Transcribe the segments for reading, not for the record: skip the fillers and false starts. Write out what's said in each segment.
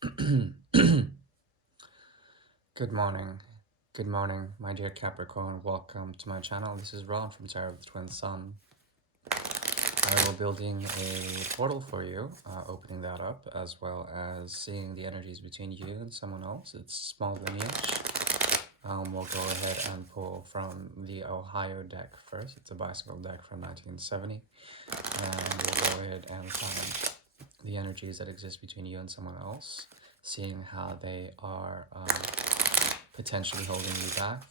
Good morning. Good morning, my dear Capricorn. Welcome to my channel. This is Ron from Tarot of the Twin Sun. I will be building a portal for you, opening that up, as well as seeing the energies between you and someone else. It's small lineage. We'll go ahead and pull from the Ohio deck first. It's a bicycle deck from 1970. And we'll go ahead and find the energies that exist between you and someone else, seeing how they are potentially holding you back,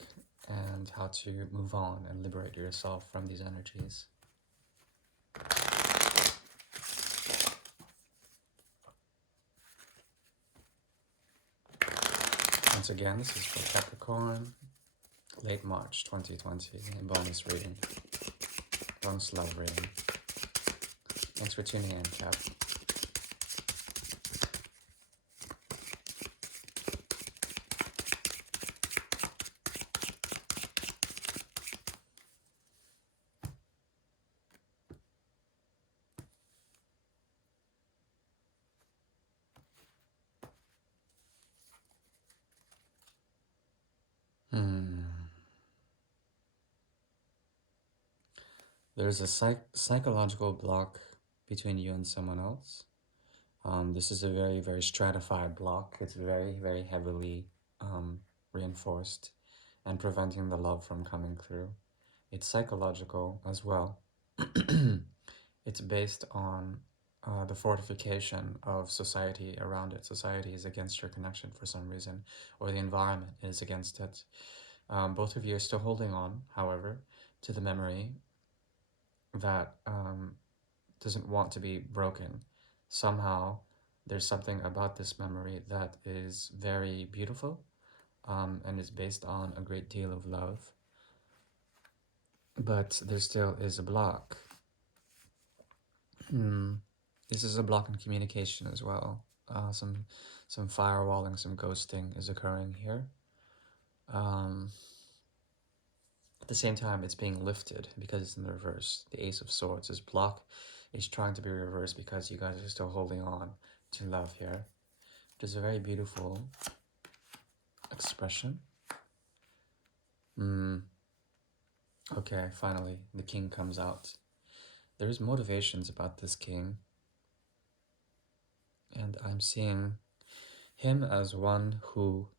and how to move on and liberate yourself from these energies. Once again, this is for Capricorn, late March 2020, a bonus reading, bonus love reading. Thanks for tuning in, Cap. There's a psychological block between you and someone else. This is a very, very stratified block. It's very, very heavily reinforced and preventing the love from coming through. It's psychological as well. It's based on the fortification of society around it. Society is against your connection for some reason, or the environment is against it. Both of you are still holding on, however, to the memory that doesn't want to be broken. Somehow, there's something about this memory that is very beautiful, and is based on a great deal of love. But there still is a block. This is a block in communication as well. Some firewalling, some ghosting is occurring here. At the same time, it's being lifted because it's in the reverse. The Ace of Swords, this block is trying to be reversed because you guys are still holding on to love here, which is a very beautiful expression. Okay, finally, the King comes out. There's motivations about this King, and I'm seeing him as one who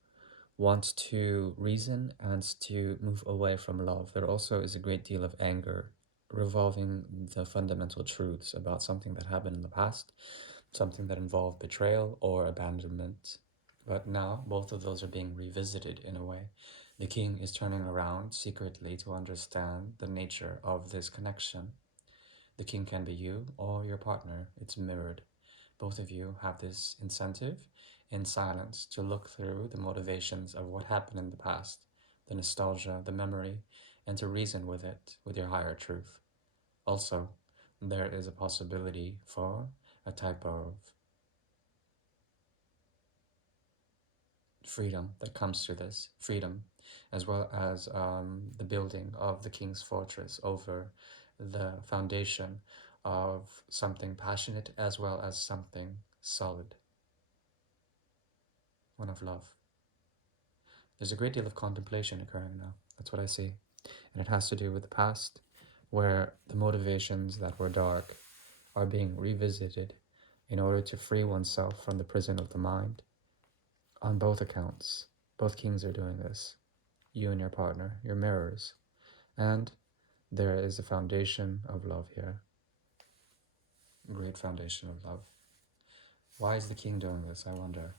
wants to reason and to move away from love. There also is a great deal of anger revolving the fundamental truths about something that happened in the past, something that involved betrayal or abandonment. But now both of those are being revisited in a way. The King is turning around secretly to understand the nature of this connection. The King can be you or your partner. It's mirrored. Both of you have this incentive in silence to look through the motivations of what happened in the past, the nostalgia, the memory, and to reason with it, with your higher truth. Also, there is a possibility for a type of freedom that comes through this. Freedom, as well as the building of the King's Fortress over the foundation of something passionate as well as something solid. One of love. There's a great deal of contemplation occurring now. That's what I see. And it has to do with the past, where the motivations that were dark are being revisited in order to free oneself from the prison of the mind. On both accounts, both kings are doing this. You and your partner, your mirrors. And there is a foundation of love here. Great foundation of love. Why is the king doing this, I wonder?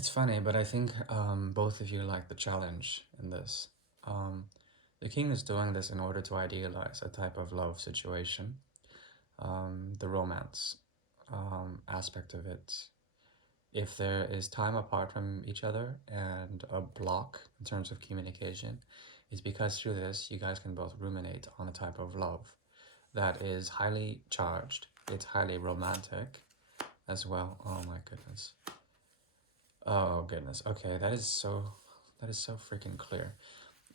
It's funny, but I think both of you like the challenge in this. Um, the king is doing this in order to idealize a type of love situation, the romance aspect of it. If there is time apart from each other and a block in terms of communication, it's because through this you guys can both ruminate on a type of love that is highly charged, it's highly romantic as well. Oh my goodness. Oh goodness. Okay, that is so freaking clear.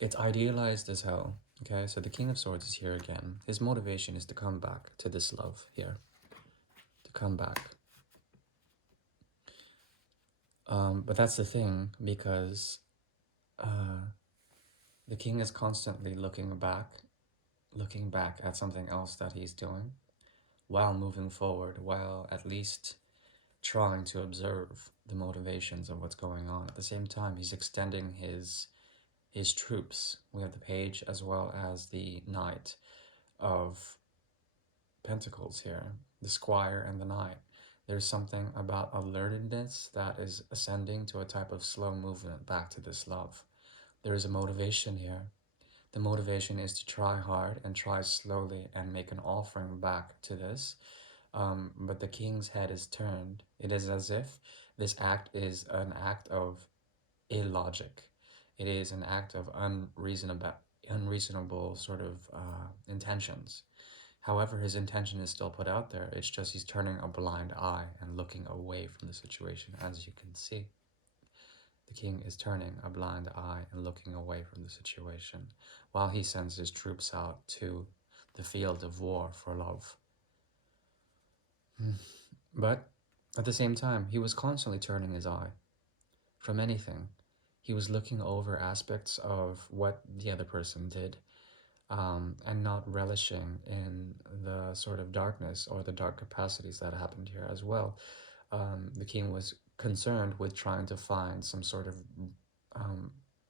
It's idealized as hell. Okay, so the King of Swords is here again. His motivation is to come back to this love here. To come back. But that's the thing, because the king is constantly looking back at something else that he's doing while moving forward, while at least trying to observe the motivations of what's going on. At the same time, he's extending his troops. We have the page as well as the knight of pentacles here, the squire and the knight. There's something about alertedness that is ascending to a type of slow movement back to this love. There is a motivation here. The motivation is to try hard and try slowly and make an offering back to this. But the king's head is turned. It is as if this act is an act of illogic. It is an act of unreasonable sort of intentions. However, his intention is still put out there. It's just he's turning a blind eye and looking away from the situation, as you can see. The king is turning a blind eye and looking away from the situation while he sends his troops out to the field of war for love. But at the same time, he was constantly turning his eye from anything. He was looking over aspects of what the other person did, and not relishing in the sort of darkness or the dark capacities that happened here as well. The king was concerned with trying to find some sort of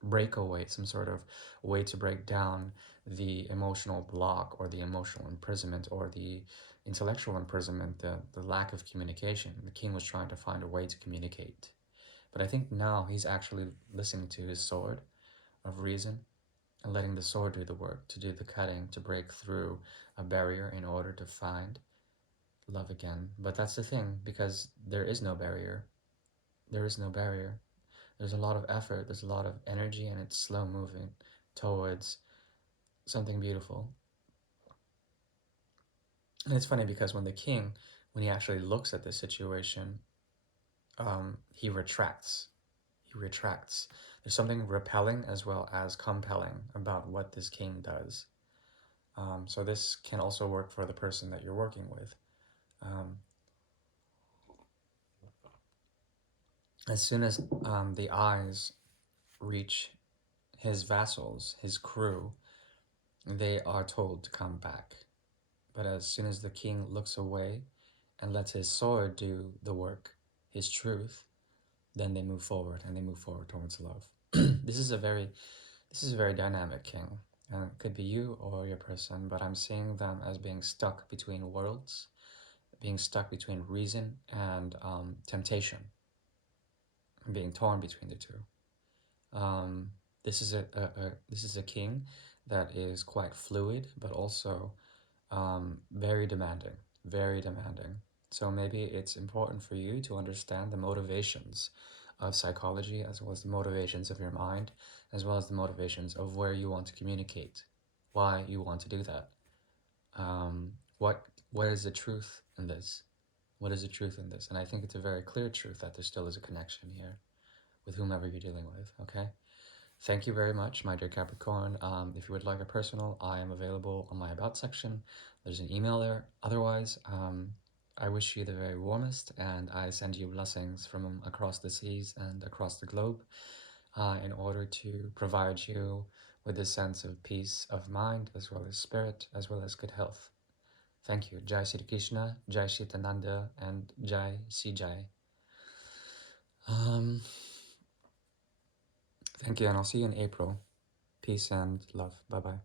breakaway, some sort of way to break down the emotional block or the emotional imprisonment or the intellectual imprisonment, the lack of communication. The king was trying to find a way to communicate. But I think now he's actually listening to his sword of reason and letting the sword do the work, to do the cutting, to break through a barrier in order to find love again. But that's the thing, because there is no barrier. There is no barrier. There's a lot of effort, there's a lot of energy, and it's slow moving towards something beautiful. And it's funny because when he actually looks at this situation, he retracts. He retracts. There's something repelling as well as compelling about what this king does. So this can also work for the person that you're working with. Um, as soon as the eyes reach his vassals, his crew, they are told to come back. But as soon as the king looks away and lets his sword do the work, his truth, then they move forward, and they move forward towards love. this is a very dynamic king. And it could be you or your person, but I'm seeing them as being stuck between worlds, being stuck between reason and temptation, being torn between the two. Um, this is a king that is quite fluid, but also very demanding, very demanding. So maybe it's important for you to understand the motivations of psychology, as well as the motivations of your mind, as well as the motivations of where you want to communicate, why you want to do that. Um, what what is the truth in this? What is the truth in this? And I think it's a very clear truth that there still is a connection here with whomever you're dealing with. Okay. Thank you very much, my dear Capricorn. If you would like a personal, I am available on my About section. There's an email there. Otherwise, I wish you the very warmest, and I send you blessings from across the seas and across the globe in order to provide you with a sense of peace of mind, as well as spirit, as well as good health. Thank you. Jai Sri Krishna, Jai Shri Tananda, and Jai Si Jai. Thank you, and I'll see you in April. Peace and love. Bye bye.